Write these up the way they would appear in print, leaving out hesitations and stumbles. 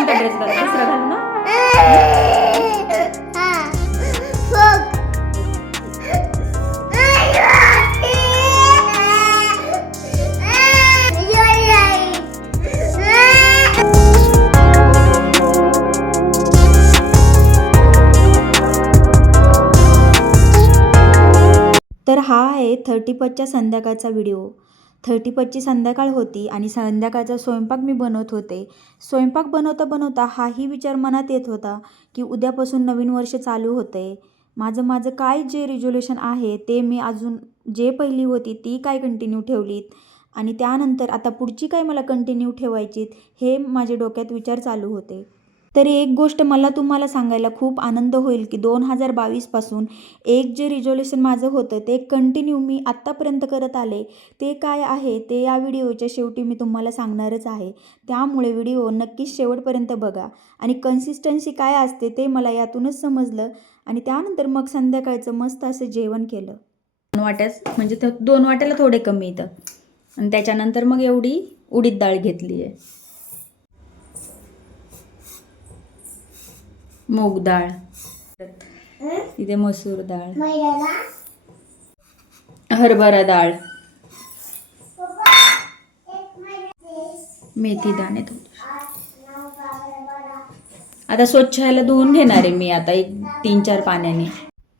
कोणता ड्रेस घालू? दुसरा घालू ना? तर हा आहे 31च्या संध्याकाळचा व्हिडिओ. 31ची संध्याकाळ होती आणि संध्याकाळचा स्वयंपाक मी बनवत होते. स्वयंपाक बनवता बनवता हाही विचार मनात येत होता की उद्यापासून नवीन वर्ष चालू होते. माझं माझं काय जे रिझोल्यूशन आहे ते मी अजून जे पहिली होती ती काय कंटिन्यू ठेवलीत आणि त्यानंतर आता पुढची काय मला कंटिन्यू ठेवायचीत हे माझ्या डोक्यात विचार चालू होते. तरी एक गोष्ट मला तुम्हाला सांगायला खूप आनंद होईल की 2022 पासून एक जे रिझोल्यूशन माझं होतं ते कंटिन्यू मी आत्तापर्यंत करत आले. ते काय आहे ते या व्हिडिओच्या शेवटी मी तुम्हाला सांगणारच आहे. त्यामुळे व्हिडिओ नक्कीच शेवटपर्यंत बघा आणि कन्सिस्टन्सी काय असते ते मला यातूनच समजलं आणि त्यानंतर मग संध्याकाळचं मस्त असं जेवण केलं. 2 वाट्याच म्हणजे 2 वाट्याला थोडे कमी येतं आणि त्याच्यानंतर मग एवढी उडीद डाळ घेतली आहे. मूग डाळ, इथे मसूर डाळ, हरभरा डाळ, मेथी दाणे थोडे. आता स्वच्छ ह्याला धुवून घेणार आहे मी आता 3-4 पाण्याने.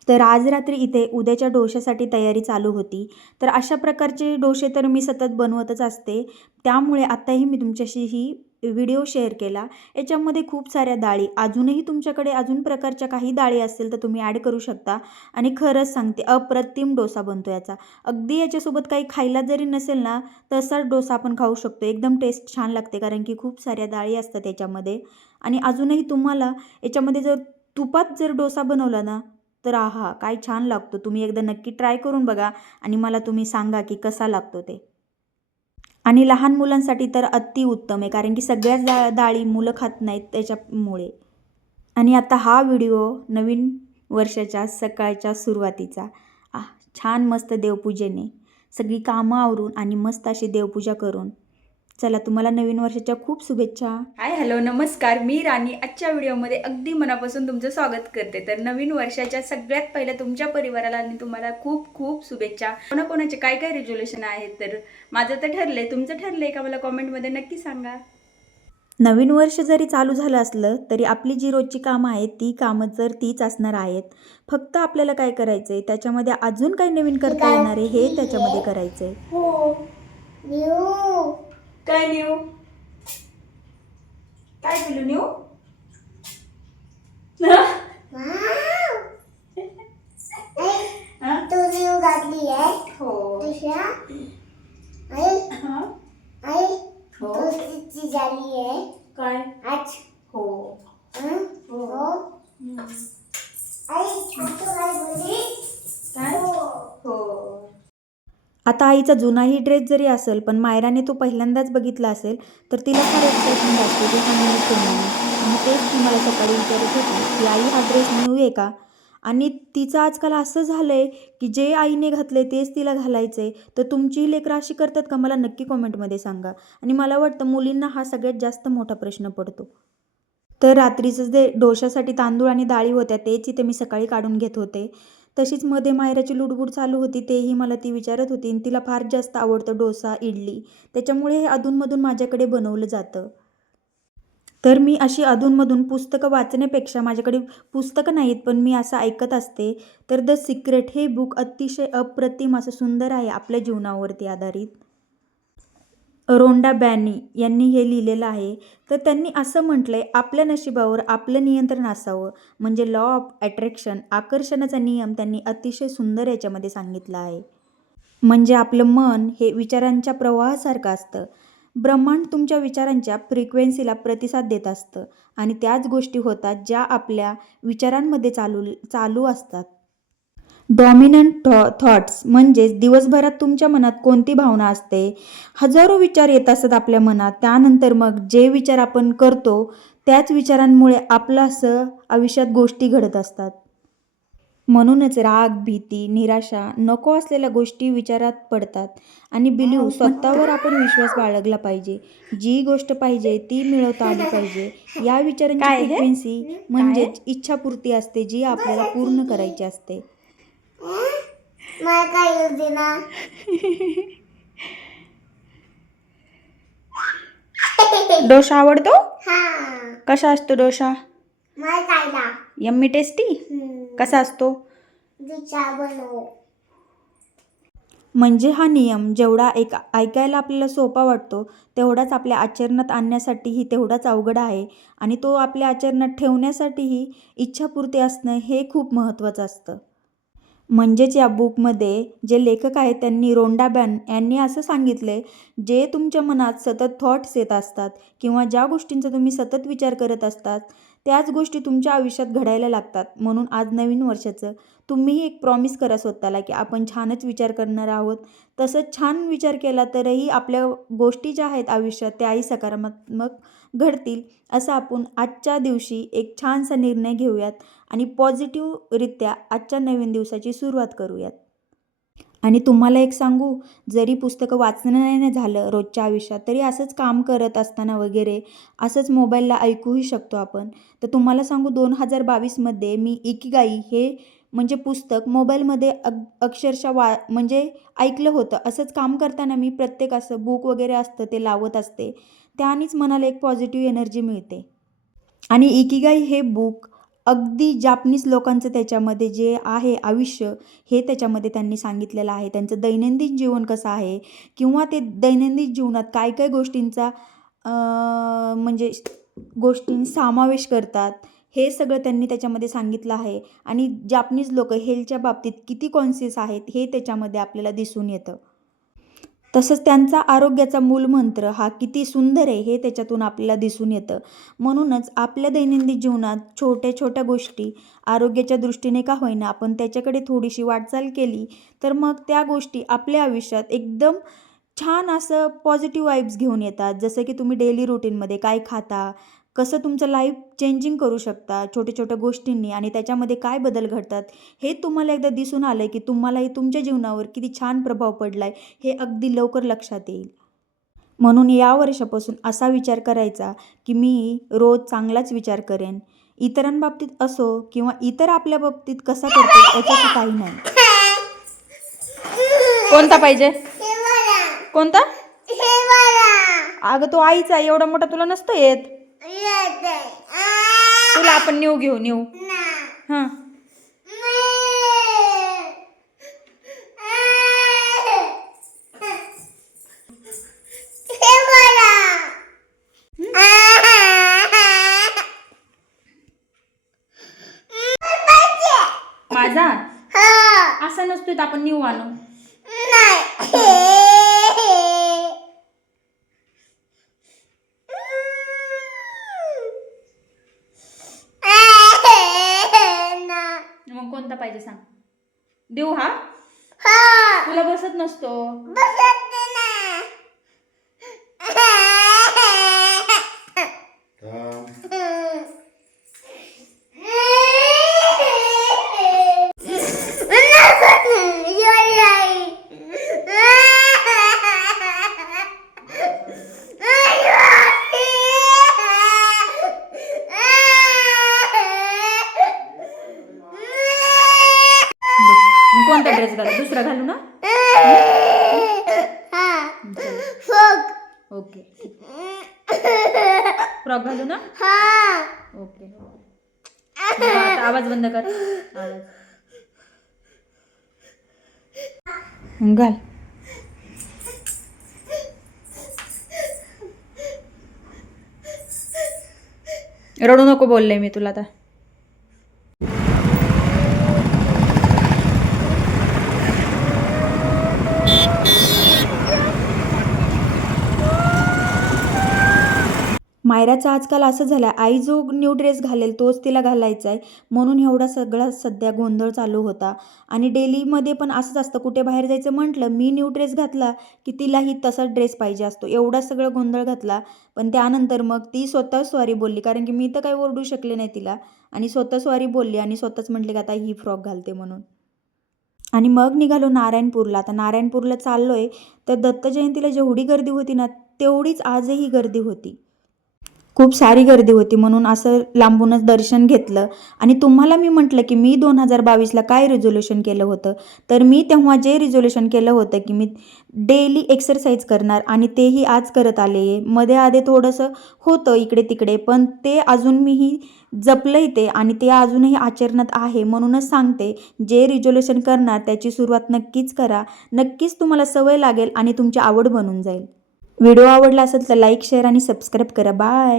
तर आज रात्री इथे उद्याच्या डोश्यासाठी तयारी चालू होती. तर अशा प्रकारचे डोसे तर मी सतत बनवतच असते. त्यामुळे आत्ताही मी तुमच्याशी ही व्हिडिओ शेअर केला. याच्यामध्ये खूप साऱ्या डाळी अजूनही तुमच्याकडे अजून प्रकारच्या काही डाळी असतील तर तुम्ही ॲड करू शकता आणि खरंच सांगते अप्रतिम डोसा बनतो याचा. अगदी याच्यासोबत काही खायला जरी नसेल ना तसाच डोसा आपण खाऊ शकतो. एकदम टेस्ट छान लागते कारण की खूप साऱ्या डाळी असतात याच्यामध्ये आणि अजूनही तुम्हाला याच्यामध्ये जर तुपात जर डोसा बनवला ना तर आहा काय छान लागतो. तुम्ही एकदा नक्की ट्राय करून बघा आणि मला तुम्ही सांगा की कसा लागतो ते. आणि लहान मुलांसाठी तर अतिउत्तम आहे कारण की सगळ्याच डाळी मुलं खात नाहीत त्याच्यामुळे. आणि आता हा व्हिडिओ नवीन वर्षाच्या सकाळच्या सुरुवातीचा छान मस्त देवपूजेने सगळी कामं आवरून आणि मस्त अशी देवपूजा करून. चला तुम्हाला नवीन वर्षाच्या खूप शुभेच्छा. हाय हॅलो नमस्कार, मी राणी आजच्या व्हिडिओमध्ये अगदी मनापासून तुमचं स्वागत करते. तर नवीन वर्षाच्या सगळ्यात पहिल्या तुमच्या परिवाराला आणि तुम्हाला खूप खूप शुभेच्छा. कोणाकोणाचे काय काय रिझोल्यूशन आहेत तर माझं तर ठरलंय, तुमचं ठरलंय का मला कॉमेंटमध्ये नक्की सांगा. नवीन वर्ष जरी चालू झालं असलं तरी आपली जी रोजची कामं आहेत ती कामं जर तीच असणार आहेत. फक्त आपल्याला काय करायचं आहे त्याच्यामध्ये अजून काय नवीन करता येणार आहे हे त्याच्यामध्ये करायचं आहे. हो काय न्यू काय केलं न्यू तू न्यू घातली आहे. हो दुसऱ्या आई आई हो तू तिची झाली आहे काय आज. हो हो आई तू काय बोलली काय हो. आता आईचा जुनाही ड्रेस जरी असेल पण मायराने तो पहिल्यांदाच बघितला असेल तर तिला फार एक्साइटमेंट असते ते सांगण्यात प्रमाणे आणि तेच ती मला सकाळी विचारत होती की आई हा ड्रेस न्यू आहे का. आणि तिचं आजकाल असं झालं आहे की जे आईने घातले तेच तिला घालायचं आहे. तर तुमची लेकरं अशी करतात का मला नक्की कॉमेंटमध्ये सांगा. आणि मला वाटतं मुलींना हा सगळ्यात जास्त मोठा प्रश्न पडतो. तर रात्रीचं जे डोशासाठी तांदूळ आणि डाळी होत्या तेच इथे मी सकाळी काढून घेत होते. तशीच मध्ये मायराची लुडबुड चालू होती तेही मला ती विचारत होती आणि तिला फार जास्त आवडतं डोसा इडली. त्याच्यामुळे हे अधूनमधून माझ्याकडे बनवलं जातं. तर मी अशी अधूनमधून पुस्तकं वाचण्यापेक्षा माझ्याकडे पुस्तकं नाहीत पण मी असं ऐकत असते. तर द सिक्रेट हे बुक अतिशय अप्रतिम असं सुंदर आहे आपल्या जीवनावरती आधारित. रोंडा बॅनी यांनी हे लिहिलेलं आहे. तर त्यांनी असं म्हटलंय आपल्या नशिबावर आपलं नियंत्रण असावं म्हणजे लॉ ऑफ अट्रॅक्शन आकर्षणाचा नियम त्यांनी अतिशय सुंदर याच्यामध्ये सांगितला आहे. म्हणजे आपलं मन हे विचारांच्या प्रवाहासारखं असतं. ब्रह्मांड तुमच्या विचारांच्या फ्रिक्वेन्सीला प्रतिसाद देत असतं आणि त्याच गोष्टी होतात ज्या आपल्या विचारांमध्ये चालू असतात. डॉमिनंट थॉट्स म्हणजेच दिवसभरात तुमच्या मनात कोणती भावना असते. हजारो विचार येत असतात आपल्या मनात. त्यानंतर मग जे विचार आपण करतो त्याच विचारांमुळे आपलं असं आयुष्यात गोष्टी घडत असतात. म्हणूनच राग, भीती, निराशा, नको असलेल्या गोष्टी विचारात पडतात आणि बिलीव स्वतःवर आपण विश्वास बाळगला पाहिजे. जी गोष्ट पाहिजे ती मिळवता आली पाहिजे. या विचारांची फ्रिक्वेन्सी म्हणजेच इच्छापूर्ती असते, जी आपल्याला पूर्ण करायची असते. मला काय येऊ दे ना. डोसा आवडतो? हा कसा असतो डोसा? मला खायला. Yummy tasty? कसा असतो? चहा बनव. म्हणजे हा नियम जेवढा ऐकायला आपल्याला सोपा वाटतो, तेवढाच आपल्या आचरणात आणण्यासाठीही तेवढाच अवघड आहे आणि तो आपल्या आचरणात ठेवण्यासाठीही इच्छापूर्ती असणं हे खूप महत्त्वाचं असतं. म्हणजेच या बुकमध्ये जे लेखक आहेत त्यांनी रोंडा बॅन यांनी असं सांगितलंय, जे तुमच्या मनात सतत थॉट्स येत असतात किंवा ज्या गोष्टींचा तुम्ही सतत विचार करत असतात, त्याच गोष्टी तुमच्या आयुष्यात घडायला लागतात. म्हणून आज नवीन वर्षाचं तुम्हीही एक प्रॉमिस करा स्वतःला, की आपण छानच विचार करणार आहोत. तसंच छान विचार केला तरही आपल्या गोष्टी ज्या आहेत आयुष्यात त्याही सकारात्मक घडतील. असं आपण आजच्या दिवशी एक छानसा निर्णय घेऊयात आणि पॉझिटिव्हरित्या आजच्या नवीन दिवसाची सुरुवात करूयात. आणि तुम्हाला एक सांगू, जरी पुस्तकं वाचणं नाही झालं रोजच्या आयुष्यात, तरी असंच काम करत असताना वगैरे असंच मोबाईलला ऐकूही शकतो आपण. तर तुम्हाला सांगू 2022मध्ये मी इकिगाई हे म्हणजे पुस्तक मोबाईलमध्ये अक्षरशः म्हणजे ऐकलं होतं. असंच काम करताना मी प्रत्येक असं बुक वगैरे असतं ते लावत असते. त्यानेच मनाला एक पॉझिटिव्ह एनर्जी मिळते. आणि इकिगाई हे बुक अगदी जापनीज लोकांचं त्याच्यामध्ये जे आहे आयुष्य हे त्याच्यामध्ये त्यांनी सांगितलेलं आहे. त्यांचं दैनंदिन जीवन कसं आहे किंवा ते दैनंदिन जीवनात काय काय गोष्टींचा म्हणजे समावेश करतात, हे सगळं त्यांनी त्याच्यामध्ये सांगितलं आहे. आणि जापनीज लोक हेल्थच्या बाबतीत किती कॉन्शियस आहेत हे त्याच्यामध्ये आपल्याला दिसून येतं. तसंच त्यांचा आरोग्याचा मूलमंत्र हा किती सुंदर आहे हे त्याच्यातून आपल्याला दिसून येतं. म्हणूनच आपल्या दैनंदिन जीवनात छोट्या छोट्या गोष्टी आरोग्याच्या दृष्टीने का होईना आपण त्याच्याकडे थोडीशी वाटचाल केली, तर मग त्या गोष्टी आपल्या आयुष्यात एकदम छान असं पॉझिटिव्ह वाईब्स घेऊन येतात. जसं की तुम्ही डेली रुटीनमध्ये काय खाता, कसं तुमचं लाईफ चेंजिंग करू शकता छोट्या छोट्या गोष्टींनी आणि त्याच्यामध्ये काय बदल घडतात, हे तुम्हाला एकदा दिसून आलं की तुम्हालाही तुमच्या जीवनावर किती छान प्रभाव पडला आहे हे अगदी लवकर लक्षात येईल. म्हणून या वर्षापासून असा विचार करायचा की मी रोज चांगलाच विचार करेन. इतरांबाबतीत असो किंवा इतर आपल्या बाबतीत कसा करतात याच्याचं काही नाही. कोणता पाहिजे? कोणता? अगं तो आईचा एवढा मोठा तुला नसतो येत. तुला आपण नेऊ. हां माझा असा नसतोय तर आपण नेऊ आणू. मग कोणता पाहिजे सांग, देऊ हा? तुला बसत नसतो. कोणता ड्रेस घालू? दुसरा घालू ना? ओके. फ्रॉक घालू ना? ओके. आता आवाज बंद कर. आवाज घाल. रडू नको बोलले मी तुला आता. मायराचं आजकाल असं झालं आहे, आई जो न्यू ड्रेस घालेल तोच तिला घालायचा आहे, म्हणून एवढा सगळा सध्या गोंधळ चालू होता. आणि डेलीमध्ये पण असंच असतं, कुठे बाहेर जायचं म्हटलं मी न्यू ड्रेस घातला की तिलाही तसाच ड्रेस पाहिजे असतो. एवढा सगळं गोंधळ घातला. पण त्यानंतर मग ती स्वतः सॉरी बोलली, कारण की मी तर काही ओरडू शकले नाही तिला, आणि स्वतः सॉरी बोलली आणि स्वतःच म्हटले की आता ही फ्रॉक घालते म्हणून. आणि मग निघालो नारायणपूरला. आता नारायणपूरला चाललो आहे, तर दत्त जयंतीला जेवढी गर्दी होती ना तेवढीच आजही गर्दी होती. खूप सारी गर्दी होती, म्हणून असं लांबूनच दर्शन घेतलं. आणि तुम्हाला मी म्हटलं की मी 2022ला काय रिझोल्यूशन केलं होतं, तर मी तेव्हा जे रिझोल्यूशन केलं होतं की मी डेली एक्सरसाइज करणार, आणि तेही आज करत आले आहे. मध्ये आधे थोडंसं होतं इकडे तिकडे, पण ते अजून मीही जपलंय ते, आणि ते अजूनही आचरणात आहे. म्हणूनच सांगते, जे रिझोल्यूशन करणार त्याची सुरुवात नक्कीच करा. नक्कीच तुम्हाला सवय लागेल आणि तुमची आवड बनून जाईल. व्हिडिओ आवडला असेल तर लाईक, शेअर आणि सबस्क्राईब करा. बाय.